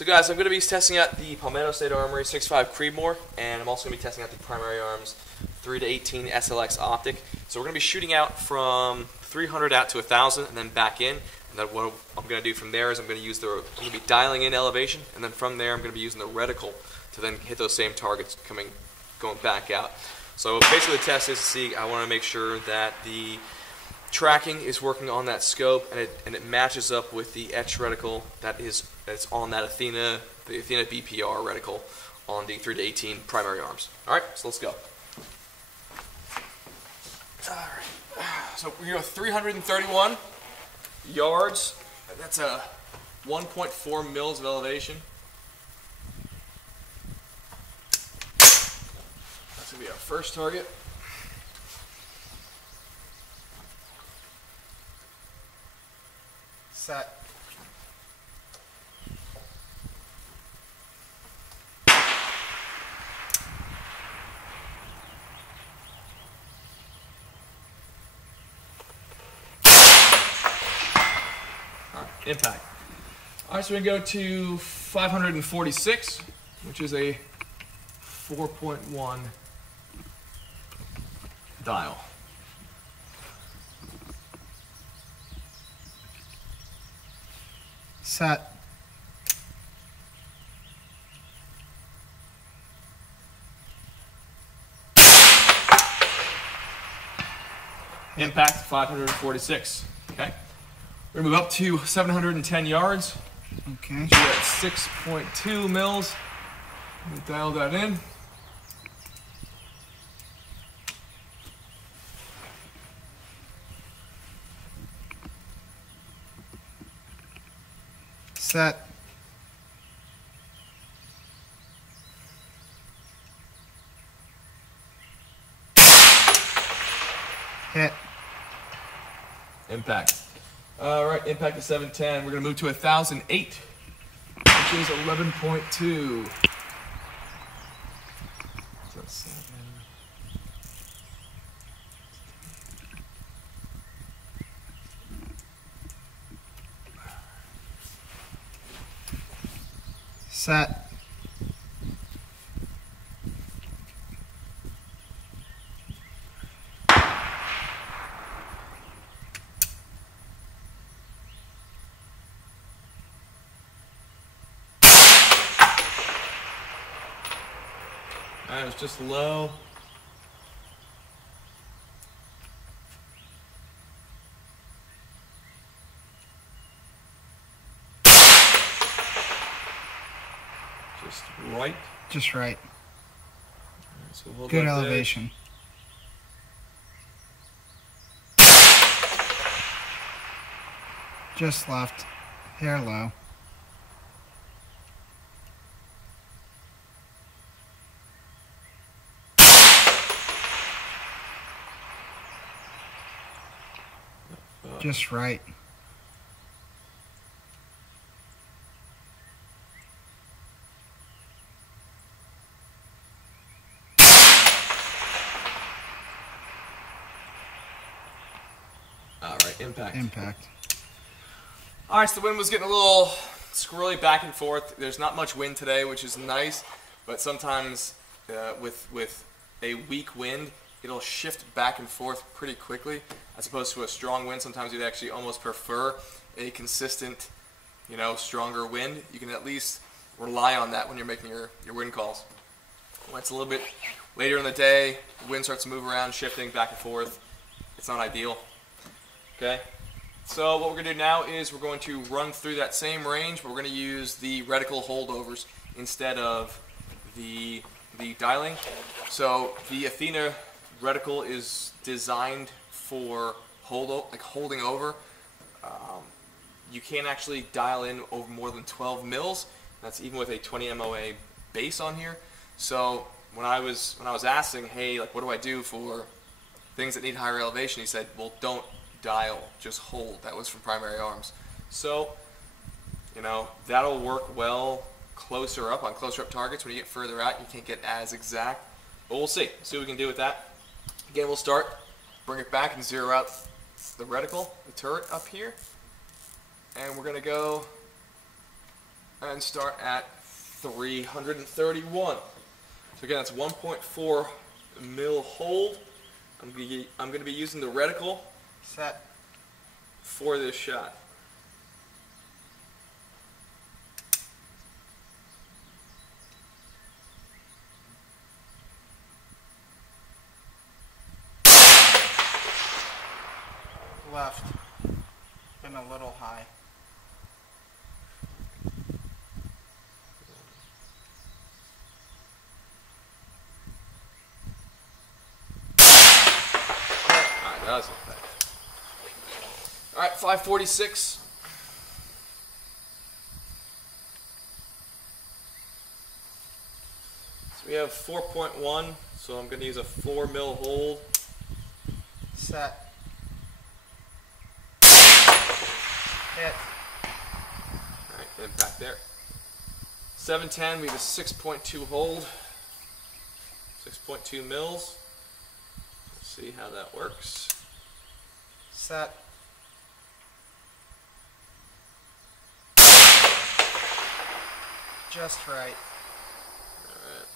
So guys, I'm going to be testing out the Palmetto State Armory 6.5 Creedmoor, and I'm also going to be testing out the Primary Arms 3-18 SLX optic. So we're going to be shooting out from 300 out to 1,000 and then back in. And then what I'm going to do from there is I'm going to be dialing in elevation, and then from there I'm going to be using the reticle to then hit those same targets going back out. So basically the test is to see, I want to make sure that the tracking is working on that scope and it matches up with the etch reticle that's on that Athena BPR reticle on the 3-18 Primary Arms. Alright, so let's go. Alright, so we're going to go 331 yards. That's a 1.4 mils of elevation. That's going to be our first target. Set. Impact. Alright, so we go to 546, which is a 4.1 dial. Set. Impact 546. Okay. We're going to move up to 710 yards. Okay. We're at 6.2 mils. Let me dial that in. Set. Hit. Impact. Alright, impact is 710. We're going to move to 1,008, which is 11.2. So 7. Set. Alright, it's just low. Just right. Just right. So we'll hold Good that elevation. Just left. Hair low. Just right. Alright, impact. Impact. Alright, so the wind was getting a little squirrely back and forth. There's not much wind today, which is nice, but sometimes with a weak wind, it'll shift back and forth pretty quickly, as opposed to a strong wind. Sometimes you'd actually almost prefer a consistent, stronger wind. You can at least rely on that when you're making your wind calls. When it's a little bit later in the day, the wind starts to move around, shifting back and forth. It's not ideal. Okay? So what we're going to do now is we're going to run through that same range, but we're going to use the reticle holdovers instead of the dialing. So the Athena reticle is designed for holding over. You can't actually dial in over more than 12 mils. That's even with a 20 MOA base on here. So when I was asking, hey, what do I do for things that need higher elevation? He said, well, don't dial, just hold. That was from Primary Arms. So, that'll work well closer up targets. When you get further out, you can't get as exact. But we'll see. See what we can do with that. Again, we'll start, bring it back and zero out the reticle, the turret up here. And we're going to go and start at 331. So again, that's 1.4 mil hold. I'm going to be using the reticle Set. for this shot. Left. Been a little high. Alright, that was not bad. Alright, 546. So we have 4.1, so I'm going to use a 4 mil hold. Set. Hit. Alright, impact there. 710, we have a 6.2 hold. 6.2 mils. Let's see how that works. Set. Just right. Alright.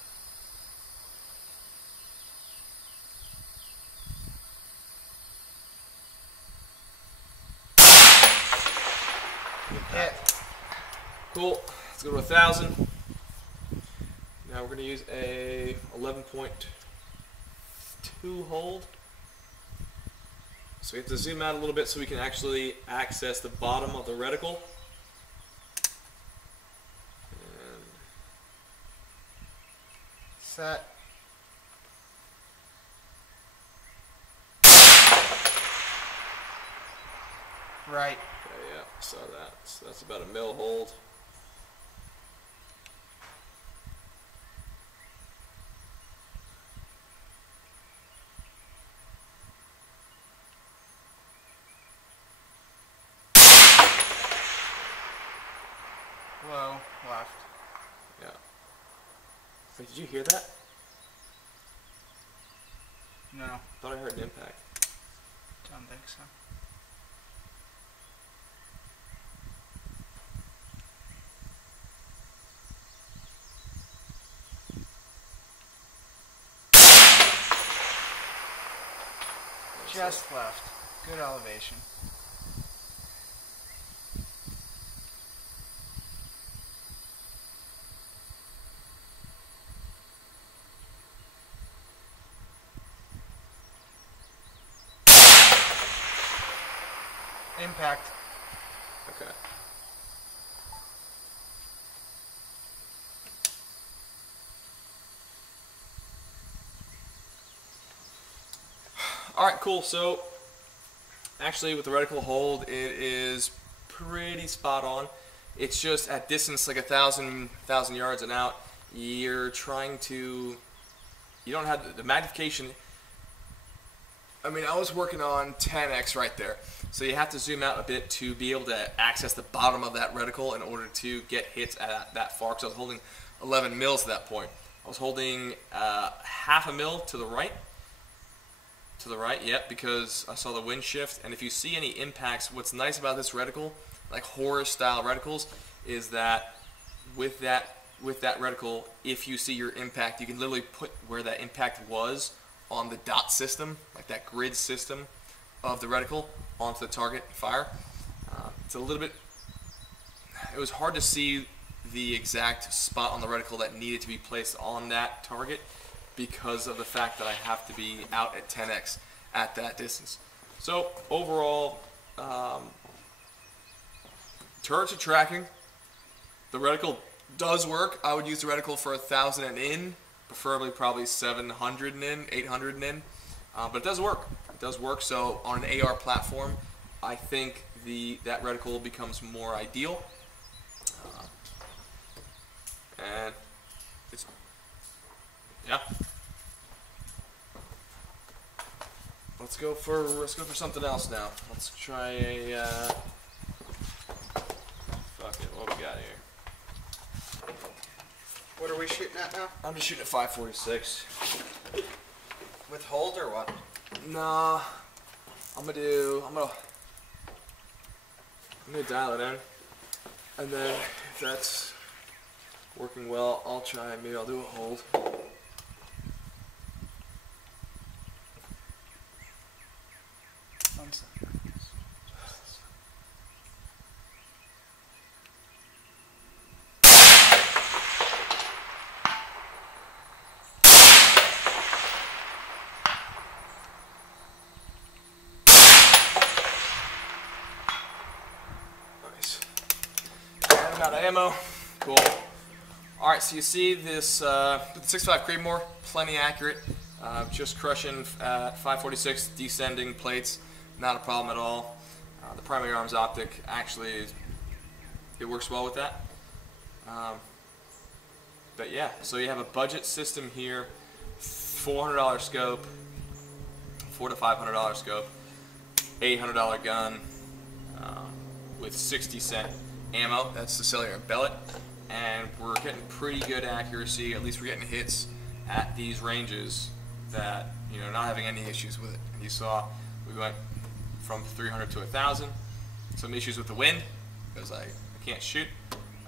Hit. Cool. Let's go to 1,000. Now we're going to use a 11.2 hold. So we have to zoom out a little bit so we can actually access the bottom of the reticle. And Set. Right. okay, yeah, saw that. So that's about a mil hold. Low. Left. Yeah. Wait, did you hear that? No. Thought I heard an impact. Don't think so. Just left. Good elevation. Impact. Okay. Alright, cool. So, actually with the reticle hold, it is pretty spot on. It's just at distance like 1,000 yards and out, you're trying to, you don't have the magnification. I mean, I was working on 10x right there. So you have to zoom out a bit to be able to access the bottom of that reticle in order to get hits at that far. Because I was holding 11 mils at that point. I was holding half a mil to the right. To the right, yep, because I saw the wind shift. And if you see any impacts, what's nice about this reticle, like horror style reticles, is that with that reticle, if you see your impact, you can literally put where that impact was on the dot system, like that grid system of the reticle, onto the target and fire. It's a little bit, it was hard to see the exact spot on the reticle that needed to be placed on that target because of the fact that I have to be out at 10x at that distance. So overall, turrets are tracking. The reticle does work. I would use the reticle for 1,000 and in, preferably probably 700 and in, 800 and in, but it does work. It does work. So on an AR platform, I think that reticle becomes more ideal, and it's, yeah. Let's go for something else now. Let's try a fuck it. What we got here? What are we shooting at now? I'm just shooting at 546. With hold or what? Nah, I'm gonna dial it in, and then if that's working well. I'll try, maybe I'll do a hold. One second. Nice. I'm out of ammo. Cool. Alright, so you see this with the 6.5 Creedmoor, plenty accurate. Just crushing at 546 descending plates, not a problem at all. The primary arms optic actually, it works well with that. But yeah, so you have a budget system here, $400 scope, $400 to $500 scope, $800 gun with 60-cent ammo. That's the Sellier Bellot, and we're getting pretty good accuracy. At least we're getting hits at these ranges that, you know, not having any issues with it. And you saw we went from 300 to 1,000. Some issues with the wind because I can't shoot.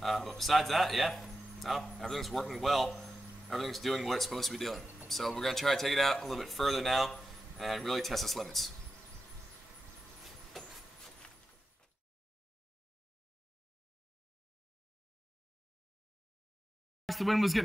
But besides that, yeah, no, everything's working well. Everything's doing what it's supposed to be doing. So we're going to try to take it out a little bit further now and really test its limits. The wind was getting